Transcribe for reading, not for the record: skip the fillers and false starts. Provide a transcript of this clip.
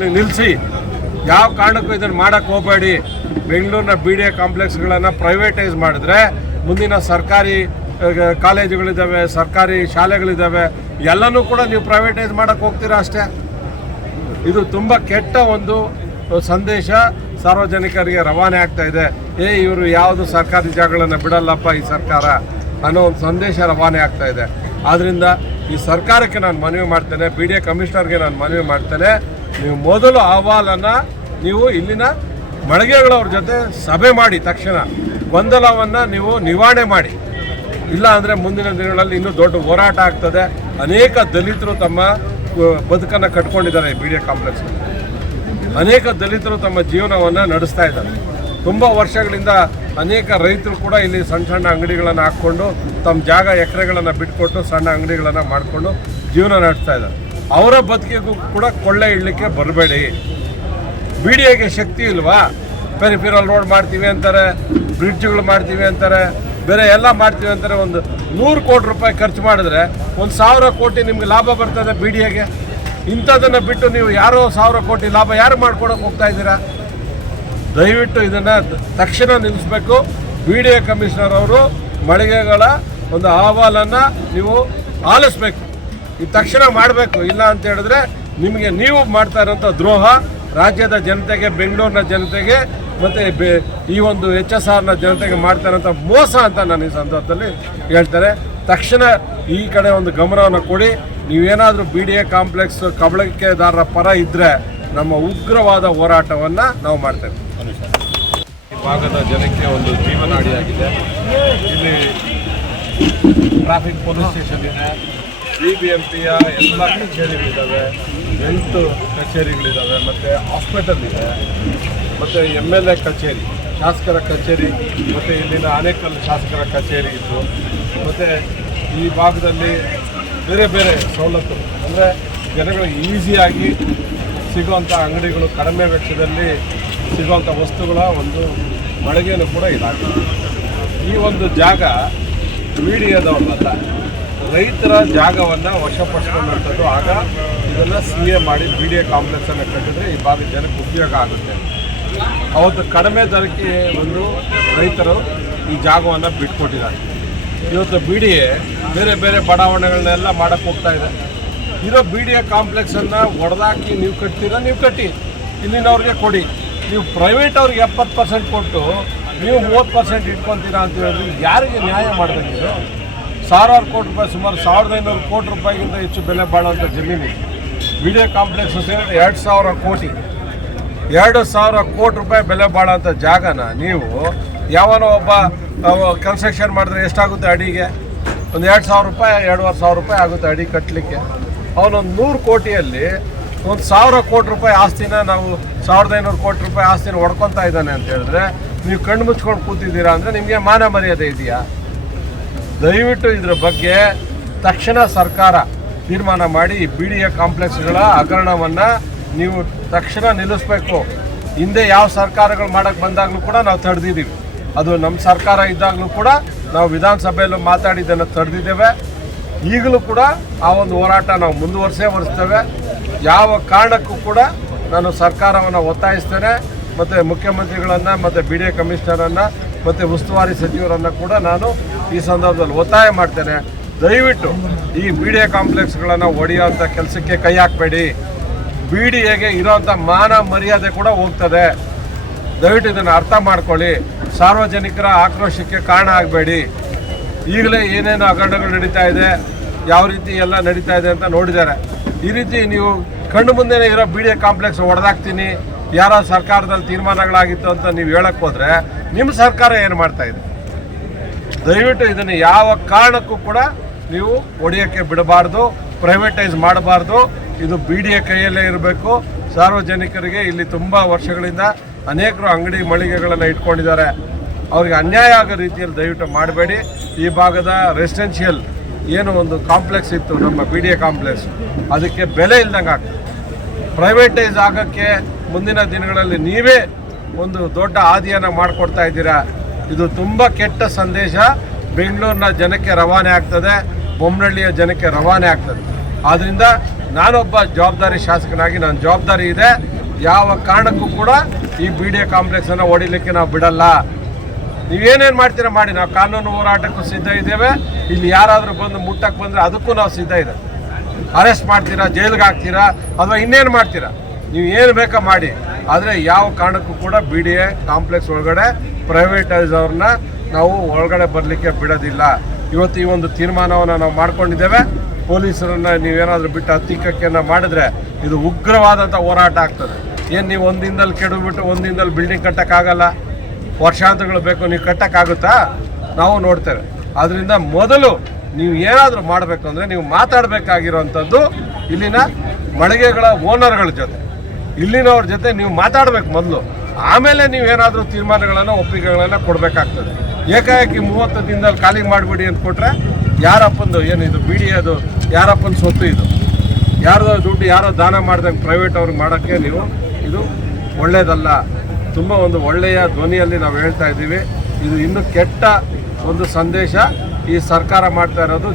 ನಿಲ್ಲಿಸಿ. ಯಾವ ಕಾರಣಕ್ಕೂ ಇದನ್ನು ಮಾಡೋಕ್ಕೆ ಹೋಗಬೇಡಿ. ಬೆಂಗಳೂರಿನ BDA ಕಾಂಪ್ಲೆಕ್ಸ್ಗಳನ್ನು ಪ್ರೈವೇಟೈಸ್ ಮಾಡಿದ್ರೆ ಮುಂದಿನ ಸರ್ಕಾರಿ ಕಾಲೇಜುಗಳಿದ್ದಾವೆ, ಸರ್ಕಾರಿ ಶಾಲೆಗಳಿದ್ದಾವೆ, ಎಲ್ಲನೂ ಕೂಡ ನೀವು ಪ್ರೈವೇಟೈಸ್ ಮಾಡೋಕ್ಕೆ ಹೋಗ್ತೀರಾ ಅಷ್ಟೇ. ಇದು ತುಂಬ ಕೆಟ್ಟ ಒಂದು ಸಂದೇಶ ಸಾರ್ವಜನಿಕರಿಗೆ ರವಾನೆ ಆಗ್ತಾ ಇದೆ. ಇವರು ಯಾವುದು ಸರ್ಕಾರಿ ಜಾಗಗಳನ್ನು ಬಿಡಲ್ಲಪ್ಪ ಈ ಸರ್ಕಾರ ಅನ್ನೋ ಒಂದು ಸಂದೇಶ ರವಾನೆ ಆಗ್ತಾ ಇದೆ. ಆದ್ದರಿಂದ ಈ ಸರ್ಕಾರಕ್ಕೆ ನಾನು ಮನವಿ ಮಾಡ್ತೇನೆ, BDA ಕಮಿಷನರ್ಗೆ ನಾನು ಮನವಿ ಮಾಡ್ತೇನೆ, ನೀವು ಮೊದಲು ಅಹವಾಲನ್ನು ನೀವು ಇಲ್ಲಿನ ಮಳಿಗೆಗಳವ್ರ ಜೊತೆ ಸಭೆ ಮಾಡಿ ತಕ್ಷಣ ಗೊಂದಲವನ್ನು ನೀವು ನಿವಾರಣೆ ಮಾಡಿ. ಇಲ್ಲ ಅಂದರೆ ಮುಂದಿನ ದಿನಗಳಲ್ಲಿ ಇನ್ನೂ ದೊಡ್ಡ ಹೋರಾಟ ಆಗ್ತದೆ. ಅನೇಕ ದಲಿತರು ತಮ್ಮ ಬದುಕನ್ನು ಕಟ್ಕೊಂಡಿದ್ದಾರೆ BDA ಕಾಂಪ್ಲೆಕ್ಸ್. ಅನೇಕ ದಲಿತರು ತಮ್ಮ ಜೀವನವನ್ನು ನಡೆಸ್ತಾ ಇದ್ದಾರೆ. ತುಂಬ ವರ್ಷಗಳಿಂದ ಅನೇಕ ರೈತರು ಕೂಡ ಇಲ್ಲಿ ಸಣ್ಣ ಸಣ್ಣ ಅಂಗಡಿಗಳನ್ನು ಹಾಕ್ಕೊಂಡು ತಮ್ಮ ಜಾಗ ಎಕರೆಗಳನ್ನು ಬಿಟ್ಕೊಟ್ಟು ಸಣ್ಣ ಅಂಗಡಿಗಳನ್ನು ಮಾಡಿಕೊಂಡು ಜೀವನ ನಡೆಸ್ತಾ ಇದ್ದಾರೆ. ಅವರ ಬದುಕಿಗೂ ಕೂಡ ಕೊಳ್ಳೆ ಇಡಲಿಕ್ಕೆ ಬರಬೇಡಿ. BDAಗೆ ಶಕ್ತಿ ಇಲ್ವಾ? ಪೆರಿಫೆರಲ್ ರೋಡ್ ಮಾಡ್ತೀವಿ ಅಂತಾರೆ, ಬ್ರಿಡ್ಜ್ಗಳು ಮಾಡ್ತೀವಿ ಅಂತಾರೆ, ಬೇರೆ ಎಲ್ಲ ಮಾಡ್ತೀವಿ ಅಂತಾರೆ. ಒಂದು 100 ಕೋಟಿ ರೂಪಾಯಿ ಖರ್ಚು ಮಾಡಿದ್ರೆ 1,000 ಕೋಟಿ ನಿಮ್ಗೆ ಲಾಭ ಬರ್ತದೆ BDAಗೆ. ಇಂಥದನ್ನು ಬಿಟ್ಟು ನೀವು ಯಾರೋ 1,000 ಕೋಟಿ ಲಾಭ ಯಾರು ಮಾಡ್ಕೊಡೋಕೆ ಹೋಗ್ತಾ ಇದ್ದೀರಾ? ದಯವಿಟ್ಟು ಇದನ್ನು ತಕ್ಷಣ ನಿಲ್ಲಿಸಬೇಕು. BDA ಕಮಿಷನರ್ ಅವರು ಮಳಿಗೆಗಳ ಒಂದು ಅಹವಾಲನ್ನು ನೀವು ಆಲಿಸಬೇಕು. ಇದು ತಕ್ಷಣ ಮಾಡಬೇಕು. ಇಲ್ಲ ಅಂತ ಹೇಳಿದ್ರೆ ನಿಮಗೆ ನೀವು ಮಾಡ್ತಾ ಇರೋಂಥ ದ್ರೋಹ ರಾಜ್ಯದ ಜನತೆಗೆ, ಬೆಂಗಳೂರಿನ ಜನತೆಗೆ ಮತ್ತು ಈ ಒಂದು HSRನ ಜನತೆಗೆ ಮಾಡ್ತಾ ಇರೋಂಥ ಮೋಸ ಅಂತ ನಾನು ಈ ಸಂದರ್ಭದಲ್ಲಿ ಹೇಳ್ತಾರೆ. ತಕ್ಷಣ ಈ ಕಡೆ ಒಂದು ಗಮನವನ್ನು ಕೊಡಿ. ನೀವೇನಾದರೂ BDA ಕಾಂಪ್ಲೆಕ್ಸ್ ಕಬಳಿಕೆದಾರರ ಪರ ಇದ್ದರೆ ನಮ್ಮ ಉಗ್ರವಾದ ಹೋರಾಟವನ್ನು ನಾವು ಮಾಡ್ತೇವೆ. ಈ ಭಾಗದ ಜನಕ್ಕೆ ಒಂದು ಜೀವನಾಡಿಯಾಗಿದೆ. ಇಲ್ಲಿ ಟ್ರಾಫಿಕ್ ಪೊಲೀಸ್ ಸ್ಟೇಷನ್ ಇದೆ, BBMPಯ ಎಲ್ಲ ಕಚೇರಿಗಳಿದ್ದಾವೆ, ಹೆಲ್ತ್ ಕಚೇರಿಗಳಿದ್ದಾವೆ, ಮತ್ತು ಹಾಸ್ಪಿಟಲ್ ಇದೆ, ಮತ್ತು MLA ಕಚೇರಿ, ಶಾಸಕರ ಕಚೇರಿ, ಮತ್ತು ಇಲ್ಲಿನ ಆನೇಕಲ್ ಶಾಸಕರ ಕಚೇರಿ ಇತ್ತು. ಮತ್ತು ಈ ಭಾಗದಲ್ಲಿ ಬೇರೆ ಬೇರೆ ಸವಲತ್ತು ಅಂದರೆ ಜನಗಳಿಗೆ ಈಸಿಯಾಗಿ ಸಿಗುವಂಥ ಅಂಗಡಿಗಳು, ಕಡಿಮೆ ವೆಚ್ಚದಲ್ಲಿ ಸಿಗುವಂಥ ವಸ್ತುಗಳ ಒಂದು ಮಳಿಗೆಯೂ ಕೂಡ ಇದಾಗಿದೆ. ಈ ಒಂದು ಜಾಗ BDAದವ್ರಲ್ಲ, ರೈತರ ಜಾಗವನ್ನು ವಶಪಡಿಸ್ಕೊಂಡಂಥದ್ದು. ಆಗ ಇದನ್ನು CA ಮಾಡಿ BDA ಕಾಂಪ್ಲೆಕ್ಸನ್ನು ಕಟ್ಟಿದ್ರೆ ಈ ಭಾಗದ ಜನಕ್ಕೆ ಉಪಯೋಗ ಆಗುತ್ತೆ. ಅವತ್ತು ಕಡಿಮೆ ದರಕ್ಕೆ ಒಂದು ರೈತರು ಈ ಜಾಗವನ್ನು ಬಿಟ್ಕೊಟ್ಟಿದ್ದಾರೆ. ಇವತ್ತು BDA ಬೇರೆ ಬೇರೆ ಬಡಾವಣೆಗಳನ್ನೆಲ್ಲ ಮಾಡೋಕ್ಕೆ ಹೋಗ್ತಾ ಇದೆ. ಇರೋ BDA ಕಾಂಪ್ಲೆಕ್ಸನ್ನು ಒಡೆದಾಕಿ ನೀವು ಕಟ್ತೀರಾ, ನೀವು ಕಟ್ಟಿ, ಇಲ್ಲಿನವ್ರಿಗೆ ಕೊಡಿ. ನೀವು ಪ್ರೈವೇಟ್ ಅವ್ರಿಗೆ 70% ಕೊಟ್ಟು ನೀವು 30% ಇಟ್ಕೊತೀರಾ ಅಂತ ಹೇಳಿದ್ರೆ ಯಾರಿಗೆ ನ್ಯಾಯ ಮಾಡಬೇಕಿದೆ? 1,000 ಕೋಟಿ ರೂಪಾಯಿ, ಸುಮಾರು 1,500 ಕೋಟಿ ರೂಪಾಯಿಗಿಂತ ಹೆಚ್ಚು ಬೆಲೆ ಬಾಳುವಂಥ ಜಮೀನಿದೆ. BDA ಕಾಂಪ್ಲೆಕ್ಸ್ ಸೇರಿ 2,000 ಕೋಟಿ, 2,000 ಕೋಟಿ ರೂಪಾಯಿ ಬೆಲೆ ಬಾಳುವಂಥ ಜಾಗನ ನೀವು ಯಾವನೋ ಒಬ್ಬ ಕನ್ಸ್ಟ್ರಕ್ಷನ್ ಮಾಡಿದ್ರೆ ಎಷ್ಟಾಗುತ್ತೆ ಅಡಿಗೆ? ಒಂದು 2,000 ರೂಪಾಯಿ, 2,500 ರೂಪಾಯಿ ಆಗುತ್ತೆ ಅಡಿ ಕಟ್ಟಲಿಕ್ಕೆ. ಅವನೊಂದು 100 ಕೋಟಿಯಲ್ಲಿ 1,000 ಕೋಟಿ ರೂಪಾಯಿ ಆಸ್ತಿನ, ನಾವು 1,500 ಕೋಟಿ ರೂಪಾಯಿ ಆಸ್ತಿನ ಹೊಡ್ಕೊತಾ ಇದ್ದಾನೆ ಅಂತ ಹೇಳಿದ್ರೆ ನೀವು ಕಣ್ಣು ಮುಚ್ಕೊಂಡು ಕೂತಿದ್ದೀರಾ ಅಂದರೆ ನಿಮಗೆ ಮಾನ ಮರ್ಯಾದೆ ಇದೆಯಾ? ದಯವಿಟ್ಟು ಇದರ ಬಗ್ಗೆ ತಕ್ಷಣ ಸರ್ಕಾರ ತೀರ್ಮಾನ ಮಾಡಿ BDA ಕಾಂಪ್ಲೆಕ್ಸ್ಗಳ ಹಗರಣವನ್ನು ನೀವು ತಕ್ಷಣ ನಿಲ್ಲಿಸಬೇಕು. ಹಿಂದೆ ಯಾವ ಸರ್ಕಾರಗಳು ಮಾಡೋಕ್ಕೆ ಬಂದಾಗಲೂ ಕೂಡ ನಾವು ತಡೆದಿದ್ದೀವಿ. ಅದು ನಮ್ಮ ಸರ್ಕಾರ ಇದ್ದಾಗಲೂ ಕೂಡ ನಾವು ವಿಧಾನಸಭೆಯಲ್ಲೂ ಮಾತಾಡಿದ್ದನ್ನು ತಡೆದಿದ್ದೇವೆ. ಈಗಲೂ ಕೂಡ ಆ ಒಂದು ಹೋರಾಟ ನಾವು ಮುಂದುವರಿಸ್ತೇವೆ. ಯಾವ ಕಾರಣಕ್ಕೂ ಕೂಡ ನಾನು ಸರ್ಕಾರವನ್ನು ಒತ್ತಾಯಿಸ್ತೇನೆ, ಮತ್ತು ಮುಖ್ಯಮಂತ್ರಿಗಳನ್ನು, ಮತ್ತು BDA ಕಮಿಷನರನ್ನು, ಮತ್ತು ಉಸ್ತುವಾರಿ ಸಚಿವರನ್ನು ಕೂಡ ನಾನು ಈ ಸಂದರ್ಭದಲ್ಲಿ ಒತ್ತಾಯ ಮಾಡ್ತೇನೆ. ದಯವಿಟ್ಟು ಈ BDA ಕಾಂಪ್ಲೆಕ್ಸ್ಗಳನ್ನು ಒಡೆಯುವಂಥ ಕೆಲಸಕ್ಕೆ ಕೈ ಹಾಕಬೇಡಿ. BDAಗೆ ಇರೋವಂಥ ಮಾನ ಮರ್ಯಾದೆ ಕೂಡ ಹೋಗ್ತದೆ. ದಯವಿಟ್ಟು ಇದನ್ನು ಅರ್ಥ ಮಾಡ್ಕೊಳ್ಳಿ. ಸಾರ್ವಜನಿಕರ ಆಕ್ರೋಶಕ್ಕೆ ಕಾರಣ ಆಗಬೇಡಿ. ಈಗಲೇ ಏನೇನು ಹಗರಣಗಳು ನಡೀತಾ ಇದೆ, ಯಾವ ರೀತಿ ಎಲ್ಲ ನಡೀತಾ ಇದೆ ಅಂತ ನೋಡಿದ್ದಾರೆ. ಈ ರೀತಿ ನೀವು ಕಣ್ಣು ಮುಂದೆನೇ ಇರೋ BDA ಕಾಂಪ್ಲೆಕ್ಸ್ ಹೊಡೆದಾಕ್ತೀನಿ, ಯಾರೋ ಸರ್ಕಾರದಲ್ಲಿ ತೀರ್ಮಾನಗಳಾಗಿತ್ತು ಅಂತ ನೀವು ಹೇಳಕ್ಕೆ ಹೋದರೆ ನಿಮ್ಮ ಸರ್ಕಾರ ಏನು ಮಾಡ್ತಾ ಇದೆ? ದಯವಿಟ್ಟು ಇದನ್ನು ಯಾವ ಕಾರಣಕ್ಕೂ ಕೂಡ ನೀವು ಒಡೆಯೋಕ್ಕೆ ಬಿಡಬಾರ್ದು, ಪ್ರೈವೇಟೈಸ್ ಮಾಡಬಾರ್ದು. ಇದು BDA ಕೈಯಲ್ಲೇ ಇರಬೇಕು. ಸಾರ್ವಜನಿಕರಿಗೆ ಇಲ್ಲಿ ತುಂಬ ವರ್ಷಗಳಿಂದ ಅನೇಕರು ಅಂಗಡಿ ಮಳಿಗೆಗಳನ್ನು ಇಟ್ಕೊಂಡಿದ್ದಾರೆ. ಅವ್ರಿಗೆ ಅನ್ಯಾಯ ಆಗೋ ರೀತಿಯಲ್ಲಿ ದಯವಿಟ್ಟು ಮಾಡಬೇಡಿ. ಈ ಭಾಗದ ರೆಸಿಡೆನ್ಷಿಯಲ್ ಏನು ಒಂದು ಕಾಂಪ್ಲೆಕ್ಸ್ ಇತ್ತು ನಮ್ಮ BDA ಕಾಂಪ್ಲೆಕ್ಸ್, ಅದಕ್ಕೆ ಬೆಲೆ ಇಲ್ದಂಗೆ ಆಗ್ತದೆ. ಪ್ರೈವೇಟೈಸ್ ಆಗೋಕ್ಕೆ ಮುಂದಿನ ದಿನಗಳಲ್ಲಿ ನೀವೇ ಒಂದು ದೊಡ್ಡ ಹಾದಿಯನ್ನು ಮಾಡಿಕೊಡ್ತಾ ಇದ್ದೀರಾ. ಇದು ತುಂಬ ಕೆಟ್ಟ ಸಂದೇಶ ಬೆಂಗಳೂರಿನ ಜನಕ್ಕೆ ರವಾನೆ ಆಗ್ತದೆ, ಬೊಮ್ಮನಹಳ್ಳಿಯ ಜನಕ್ಕೆ ರವಾನೆ ಆಗ್ತದೆ. ಆದ್ದರಿಂದ ನಾನೊಬ್ಬ ಜವಾಬ್ದಾರಿ ಶಾಸಕನಾಗಿ ನನ್ನ ಜವಾಬ್ದಾರಿ ಇದೆ. ಯಾವ ಕಾರಣಕ್ಕೂ ಕೂಡ ಈ ಬಿ ಡಿ ಎ ಕಾಂಪ್ಲೆಕ್ಸನ್ನು ಹೊಡಿಲಿಕ್ಕೆ ನಾವು ಬಿಡಲ್ಲ. ನೀವೇನೇನು ಮಾಡ್ತೀರಾ ಮಾಡಿ, ನಾವು ಕಾನೂನು ಹೋರಾಟಕ್ಕೂ ಸಿದ್ಧ ಇದ್ದೇವೆ. ಇಲ್ಲಿ ಯಾರಾದರೂ ಬಂದು ಮುಟ್ಟಕ್ಕೆ ಬಂದರೆ ಅದಕ್ಕೂ ನಾವು ಸಿದ್ಧ ಇದ್ದೇವೆ. ಅರೆಸ್ಟ್ ಮಾಡ್ತೀರಾ, ಜೈಲಿಗೆ ಹಾಕ್ತೀರಾ, ಅಥವಾ ಇನ್ನೇನು ಮಾಡ್ತೀರಾ, ನೀವು ಏನು ಬೇಕಾ ಮಾಡಿ. ಆದರೆ ಯಾವ ಕಾರಣಕ್ಕೂ ಕೂಡ ಬಿ ಡಿ ಎ ಕಾಂಪ್ಲೆಕ್ಸ್ ಒಳಗಡೆ ಪ್ರೈವೇಟೈಸ್ ಅವ್ರನ್ನ ನಾವು ಒಳಗಡೆ ಬರಲಿಕ್ಕೆ ಬಿಡೋದಿಲ್ಲ. ಇವತ್ತು ಈ ಒಂದು ತೀರ್ಮಾನವನ್ನು ನಾವು ಮಾಡ್ಕೊಂಡಿದ್ದೇವೆ. ಪೊಲೀಸರನ್ನು ನೀವೇನಾದರೂ ಬಿಟ್ಟು ಹತ್ತಿಕ್ಕಕ್ಕೆ ಮಾಡಿದ್ರೆ ಇದು ಉಗ್ರವಾದಂಥ ಹೋರಾಟ ಆಗ್ತದೆ. ಏನು ನೀವು ಒಂದು ದಿನದಲ್ಲಿ ಕೆಡವಿಬಿಟ್ಟು ಒಂದು ದಿನದಲ್ಲಿ ಬಿಲ್ಡಿಂಗ್ ಕಟ್ಟೋಕ್ಕಾಗಲ್ಲ, ವರ್ಷಾಂತಗಳು ಬೇಕು. ನೀವು ಕಟ್ಟೋಕ್ಕಾಗುತ್ತಾ? ನಾವು ನೋಡ್ತೇವೆ. ಆದ್ದರಿಂದ ಮೊದಲು ನೀವು ಏನಾದರೂ ಮಾಡಬೇಕು ಅಂದರೆ ನೀವು ಮಾತಾಡಬೇಕಾಗಿರೋವಂಥದ್ದು ಇಲ್ಲಿನ ಮಳಿಗೆಗಳ ಓನರ್ಗಳ ಜೊತೆ, ಇಲ್ಲಿನವ್ರ ಜೊತೆ ನೀವು ಮಾತಾಡಬೇಕು ಮೊದಲು. ಆಮೇಲೆ ನೀವೇನಾದರೂ ತೀರ್ಮಾನಗಳನ್ನು ಒಪ್ಪಿಗೆಗಳನ್ನು ಕೊಡಬೇಕಾಗ್ತದೆ. ಏಕಾಏಕಿ 30 ದಿನದಲ್ಲಿ ಖಾಲಿ ಮಾಡಿಬಿಡಿ ಅಂತ ಕೊಟ್ಟರೆ ಯಾರಪ್ಪಂದು ಏನಿದು ಬಿ ಡಿ ಅದು ಯಾರಪ್ಪನ ಸ್ವತ್ತು, ಇದು ಯಾರ್ದೋ ದುಡ್ಡು ಯಾರೋ ದಾನ ಮಾಡ್ದಂಗೆ ಪ್ರೈವೇಟ್ ಅವ್ರಿಗೆ ಮಾಡೋಕ್ಕೆ ನೀವು ಇದು ಒಳ್ಳೆಯದಲ್ಲ. ತುಂಬ ಒಂದು ಒಳ್ಳೆಯ ಧ್ವನಿಯಲ್ಲಿ ನಾವು ಹೇಳ್ತಾ ಇದ್ದೀವಿ. ಇದು ಇನ್ನೂ ಕೆಟ್ಟ ಒಂದು ಸಂದೇಶ ಈ ಸರ್ಕಾರ ಮಾಡ್ತಾ ಇರೋದು.